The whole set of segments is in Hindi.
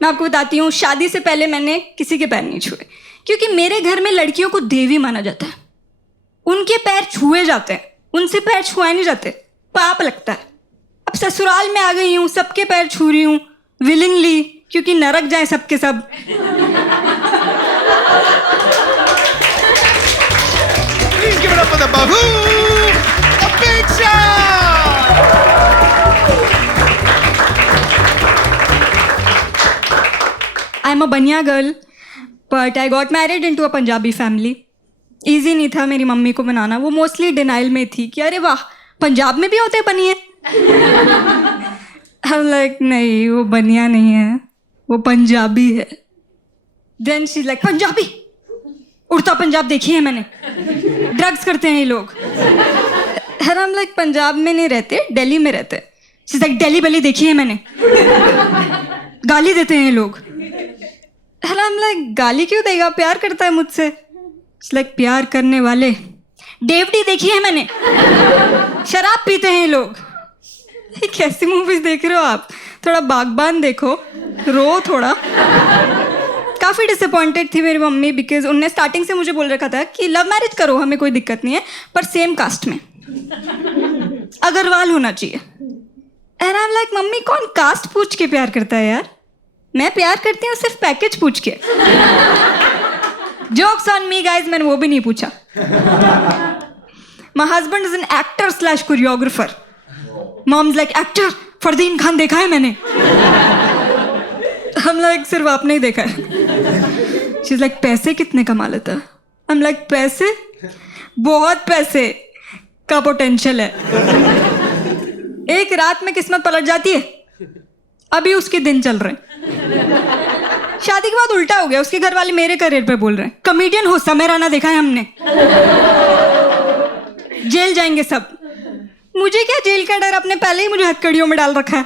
मैं आपको बताती हूँ, शादी से पहले मैंने किसी के पैर नहीं छुए, क्योंकि मेरे घर में लड़कियों को देवी माना जाता है। उनके पैर छुए जाते हैं, उनसे पैर छुआए नहीं जाते, पाप लगता है। अब ससुराल में आ गई हूँ, सबके पैर छू रही हूँ विलिंगली, क्योंकि नरक जाए सबके सब। Please give it up for the Babu Apeksha! I'm a Banya girl, but I got married into a Punjabi family. Easy नहीं था मेरी मम्मी को बनाना, वो मोस्टली डिनाइल में थी कि अरे वाह, पंजाब में भी होते हैं बनिए। I'm like, नहीं, वो बनिया नहीं है, वो पंजाबी है। Then she's like, Punjabi? उड़ता पंजाब देखी है मैंने, ड्रग्स करते हैं ये लोग। And I'm like, पंजाब में नहीं रहते, दिल्ली में रहते। She's like, दिल्ली बली देखी है मैंने, गाली देते हैं ये लोग। And I'm like, गाली क्यों देगा, प्यार करता है मुझसे। It's like, प्यार करने वाले डेवडी देखी है मैंने, शराब पीते हैं ये लोग। ये कैसी मूवीज देख रहे हो आप? थोड़ा बागबान देखो, रो थोड़ा। काफ़ी डिसअपॉइंटेड थी मेरी मम्मी, बिकॉज उनने स्टार्टिंग से मुझे बोल रखा था कि लव मैरिज करो, हमें कोई दिक्कत नहीं है, पर सेम कास्ट में, अग्रवाल होना चाहिए। And I am like, mummy कौन कास्ट पूछ के प्यार करता है यार, मैं प्यार करती हूँ सिर्फ पैकेज पूछ के। जोक्स ऑन मी गाइज, मैंने वो भी नहीं पूछा। My husband is an actor slash choreographer. Moms like, actor Fardeen Khan देखा है मैंने। हम लाइक, सिर्फ आपने ही देखा है। शी इज लाइक, पैसे कितने कमा लेता है? हम लाइक, पैसे बहुत पैसे का पोटेंशियल है। एक रात में किस्मत पलट जाती है, अभी उसके दिन चल रहे हैं। शादी के बाद उल्टा हो गया, उसके घर वाले मेरे करियर पे बोल रहे हैं, कॉमेडियन हो, समय राना देखा है हमने, जेल जाएंगे सब। मुझे क्या जेल का डर, अपने पहले ही मुझे हथकड़ियों में डाल रखा है।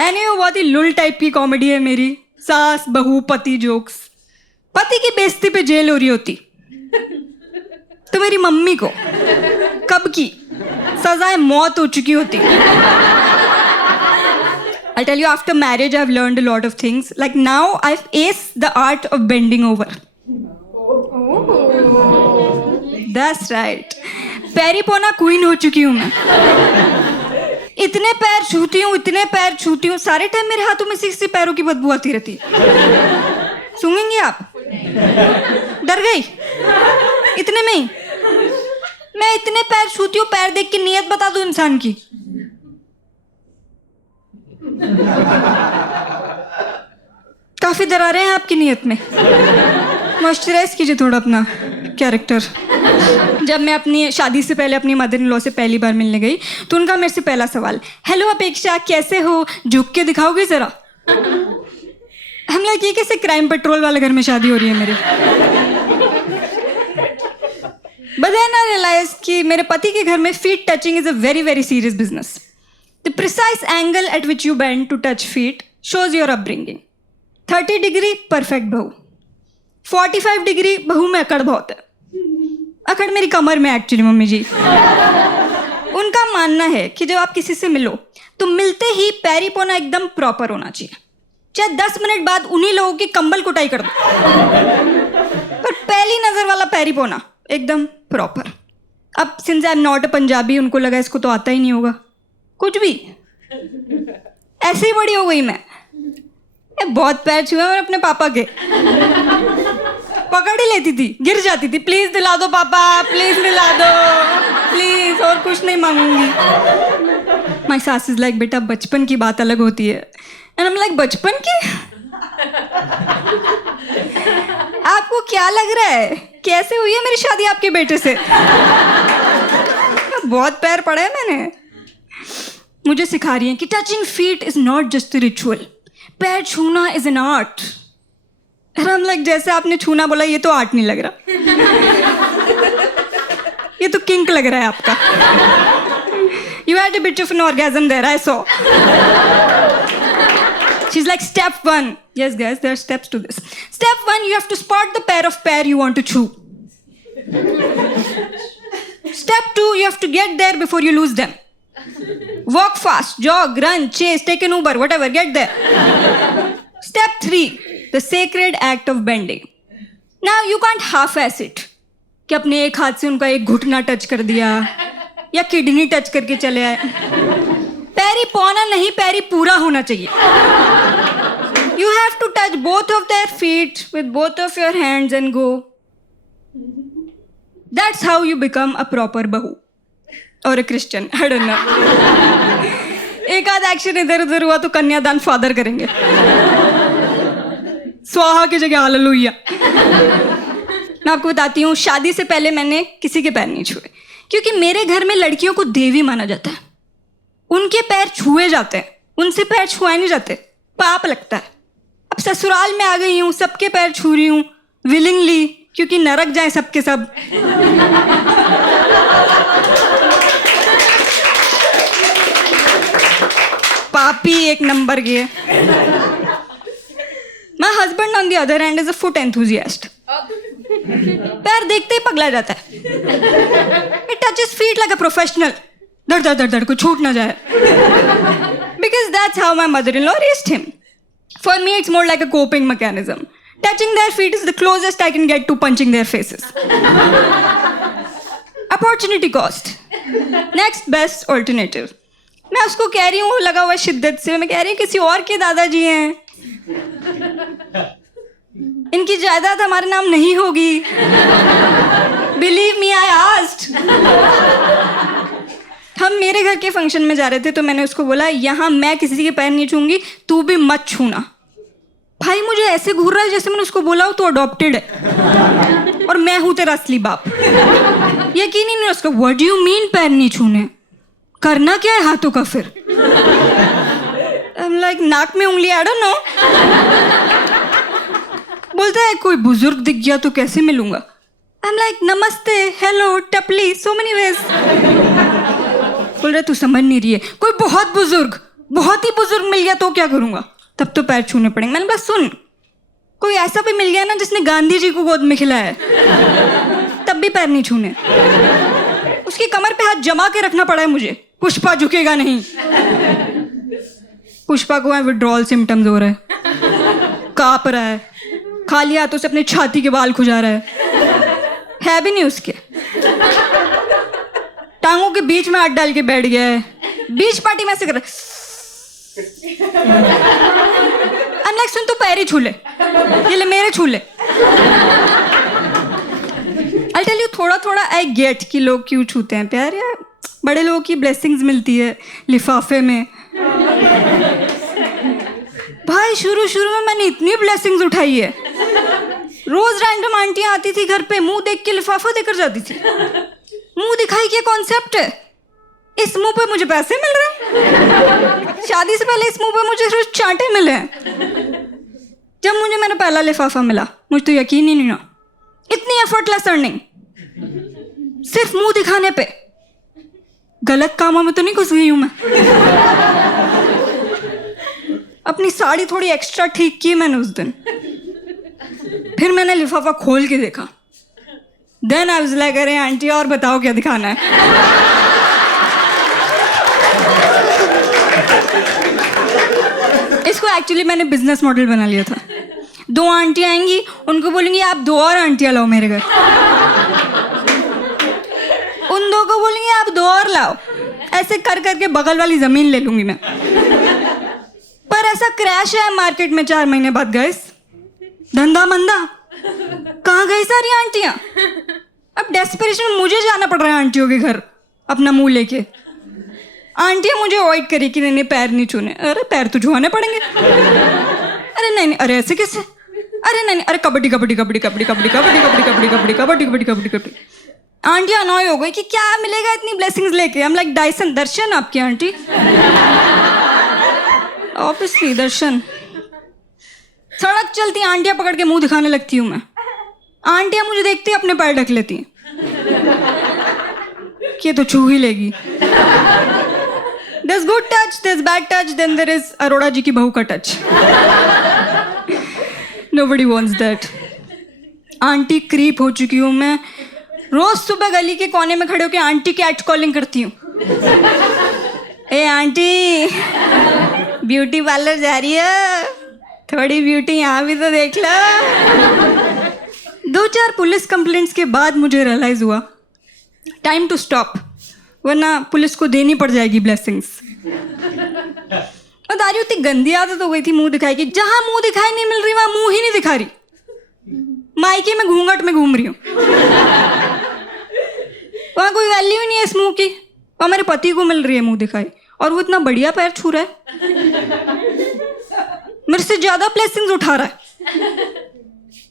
एनीवे, बहुत ही लुल टाइप की कॉमेडी है मेरी, सास बहू पति जोक्स। पति की बेइज्जती पे जेल हो रही होती तो मेरी मम्मी को कब की सजाए मौत हो चुकी होती। I'll tell you, after marriage, I've learned a lot of things. Like now, I've aced the art of bending over. That's right. पैरी पोना क्वीन हो चुकी हूँ मैं। इतने पैर छूती हूँ, इतने पैर छूती हूँ, सारे टाइम मेरे हाथों में सिर्फ पैरों की बदबू आती रहती है। सूंघेंगे आप? डर गई? इतने में ही मैं इतने पैर छूती हूँ, पैर देख के नीयत बता दूँ इंसान की। काफी दरारें हैं आपकी नीयत में, मॉइस्चराइज कीजिए थोड़ा अपना कैरेक्टर। जब मैं अपनी शादी से पहले अपनी मदर इन लॉ से पहली बार मिलने गई तो उनका मेरे से पहला सवाल, हेलो अपेक्षा कैसे हो, झुक के दिखाओगे जरा। हम लोग, ये कैसे क्राइम पेट्रोल वाले घर में शादी हो रही है मेरी। बट देन आई रियलाइज कि मेरे पति के घर में feet touching is a very very serious business. The precise angle at which you bend to touch feet shows your upbringing. 30 degree perfect बहू, 45 डिग्री बहू में अकड़ बहुत है। अकड़ मेरी कमर में एक्चुअली मम्मी जी। उनका मानना है कि जब आप किसी से मिलो तो मिलते ही पैरी पोना एकदम प्रॉपर होना चाहिए, चाहे 10 मिनट बाद उन्हीं लोगों की कंबल कुटाई कर दो, पर पहली नजर वाला पैरी पोना एकदम प्रॉपर। अब since I am not a Punjabi, उनको लगा इसको तो आता ही नहीं होगा कुछ भी, ऐसे ही बड़ी हो गई मैं। बहुत पैर छुए मैंने अपने पापा के, पकड़ ही लेती थी, गिर जाती थी, प्लीज दिला दो पापा, प्लीज दिला दो, प्लीज, और कुछ नहीं मांगूंगी। माई सास इज लाइक, बेटा बचपन की बात अलग होती है। एंड आई एम लाइक, बचपन की? आपको क्या लग रहा है, कैसे हुई है मेरी शादी आपके बेटे से? बहुत पैर पड़े हैं मैंने। मुझे सिखा रही हैं कि touching feet is not just a ritual, पैर छूना इज एन आर्ट। हम लाइक, जैसे आपने छूना बोला, ये तो आर्ट नहीं लग रहा, ये तो किंक लग रहा है आपका। You had a bit of an orgasm there, I saw. She's like, step 1. Yes, guys, there are steps to this. Step 1, you have to spot the pair of pear you want to chew. Step 2, you have to get there before you lose them. Walk fast, jog, run, chase, take an Uber, whatever, get there. Step 3, the sacred act of bending. Now you can't half-ass it. कि अपने एक हाथ से उनका एक घुटना टच कर दिया या किडनी टच करके चले आए. पैरी पौना नहीं, पैरी पूरा होना चाहिए. You have to touch both of their feet with both of your hands and go. That's how you become a proper bahu. Or a Christian, I don't know. एक आध एक्शन इधर उधर हुआ तो कन्यादान फादर करेंगे. स्वाहा की जगह हालेलुया. मैं आपको बताती हूँ, शादी से पहले मैंने किसी के पैर नहीं छुए क्योंकि मेरे घर में लड़कियों को देवी माना जाता है. उनके पैर छुए जाते हैं, उनसे पैर छुआए नहीं जाते, पाप लगता है. अब ससुराल में आ गई हूँ, सबके पैर छू रही हूँ विलिंगली, क्योंकि नरक जाए सबके सब. पापी एक नंबर के. My husband on the other hand is a foot enthusiast. पैर देखते ही पगला जाता है. It touches feet like a professional. धड़ धड़ धड़ धड़ को छूट ना जाए. Because that's how my mother-in-law raised him. For me, it's more like a coping mechanism. Touching their feet is the closest I can get to punching their faces. Opportunity cost. Next best alternative. मैं उसको कह रही हूँ लगा हुआ शिद्दत से, मैं कह रही हूँ किसी और के दादाजी हैं, इनकी जायदाद हमारे नाम नहीं होगी. Believe me, I asked. हम मेरे घर के फंक्शन में जा रहे थे तो मैंने उसको बोला यहाँ मैं किसी के पैर नहीं छूंगी, तू भी मत छूना. भाई मुझे ऐसे घूर रहा है जैसे मैंने उसको बोला हो तो अडॉप्टेड है और मैं हूँ तेरा असली बाप. यकीन ही नहीं उसका. व्हाट डू यू मीन पैर नहीं छूने? करना क्या है हाथों का फिर? I'm like, नाक में उंगली, I don't know. बोलता है कोई बुजुर्ग दिख गया तो कैसे मिलूंगा? I'm like, नमस्ते, हेलो, टपली, so many ways. बोल रहा तू समझ नहीं रही है, कोई बहुत ही बुजुर्ग मिल गया तो क्या करूंगा? तब तो पैर छूने पड़ेंगे. मैंने बस सुन, कोई ऐसा भी मिल गया ना जिसने गांधी जी को गोद में खिलाया है, तब भी पैर नहीं छूने. उसकी कमर पे हाथ जमा के रखना पड़ा है मुझे. पुष्पा झुकेगा नहीं. पुष्पा को विड्रॉल सिम्टम्स हो रहा है, कांप रहा है, खाली हाथों से अपने छाती के बाल खुजा रहा है भी नहीं उसके. टांगों के बीच में हाथ डाल के बैठ गया है, बीच पार्टी में ऐसे कर रहा है. सुन तू पैर ही छू ले, ये ले मेरे छू ले. I'll tell you, थोड़ा थोड़ा आई गेट कि लोग क्यों छूते हैं पैर. यार बड़े लोगों की ब्लेसिंग्स मिलती है लिफाफे में. भाई शुरू में मैंने इतनी ब्लेसिंग्स उठाई है. रोज रैंडम आंटियां आती थी घर पे, मुंह देख के लिफाफा देकर जाती थी. मुंह दिखाई क्या कॉन्सेप्ट है? इस मुंह पे मुझे पैसे मिल रहे हैं. शादी से पहले इस मुंह पे मुझे रोज चांटे मिले हैं. जब मुझे मेरा पहला लिफाफा मिला मुझे तो यकीन ही नहीं हुआ. इतनी एफर्टलेस अर्निंग सिर्फ मुंह दिखाने पे. गलत कामों में तो नहीं घुस गई हूं मैं. अपनी साड़ी थोड़ी एक्स्ट्रा ठीक की मैंने उस दिन. फिर मैंने लिफाफा खोल के देखा. देन आई वाज लाइक, अरे आंटी और बताओ क्या दिखाना है. इसको एक्चुअली मैंने बिजनेस मॉडल बना लिया था. 2 आंटी आएंगी, उनको बोलेंगी आप 2 और आंटियां लाओ मेरे घर. उन 2 को बोलेंगे आप 2 और लाओ. ऐसे कर करके बगल वाली जमीन ले लूंगी मैं. पर ऐसा क्रैश है मार्केट में 4 महीने बाद. गाइस धंधा मंदा, कहाँ गई सारी आंटियां? अब डेस्परेशन में मुझे जाना पड़ रहा है आंटियों के घर अपना मुंह लेके. आंटियां मुझे अवॉइड करी कि नहीं पैर नहीं छूने. अरे पैर तो छुआने पड़ेंगे. अरे नहीं, अरे ऐसे कैसे? अरे नहीं, अरे कबड्डी कबड्डी कबड्डी कबड्डी कबड्डी कबड्डी कबड्डी कबड्डी कबड्डी कबड्डी कबड्डी कबड्डी कबड्डी. आंटी अनॉय हो गई कि क्या मिलेगा इतनी ब्लेसिंग्स लेके. हम लाइक डायसन दर्शन आपकी आंटी. ऑब्वियसली दर्शन. सड़क चलती आंटियां पकड़ के मुंह दिखाने लगती हूँ मैं. आंटियां मुझे देखती अपने पैर ढक लेती हैं कि ये तो छू ही लेगी. There's good touch, there's bad touch, then there is Arora जी की बहू का touch. Nobody wants that. Auntie creep हो चुकी हूँ मैं. रोज सुबह गली के कोने में खड़े होकर आंटी कैट कॉलिंग करती हूँ. ए आंटी, ब्यूटी पार्लर जा रही है, थोड़ी ब्यूटी यहाँ भी तो देख लो। 2-4 पुलिस कंप्लेंट्स के बाद मुझे रियलाइज हुआ टाइम टू स्टॉप, वरना पुलिस को देनी पड़ जाएगी ब्लेसिंग्स। बता रही इतनी गंदी आदत हो गई थी मुंह दिखाई की, जहां मुंह दिखाई नहीं मिल रही वहां मुंह ही नहीं दिखा रही, मायके में घूंघट में घूम रही हूँ। वहां कोई वैल्यू ही नहीं है इस मुंह की, और मेरे पति को मिल रही है मुंह दिखाई, और वो इतना बढ़िया पैर छू रहा है, मेरे से ज्यादा ब्लेसिंग्स उठा रहा है।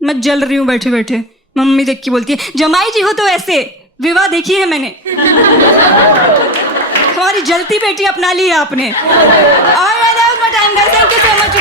मैं जल रही हूँ बैठे बैठे। मम्मी देख के बोलती है, जमाई जी हो तो ऐसे, विवाह देखी है मैंने, हमारी जलती बेटी अपना ली है आपने। और time guys, thank you so much.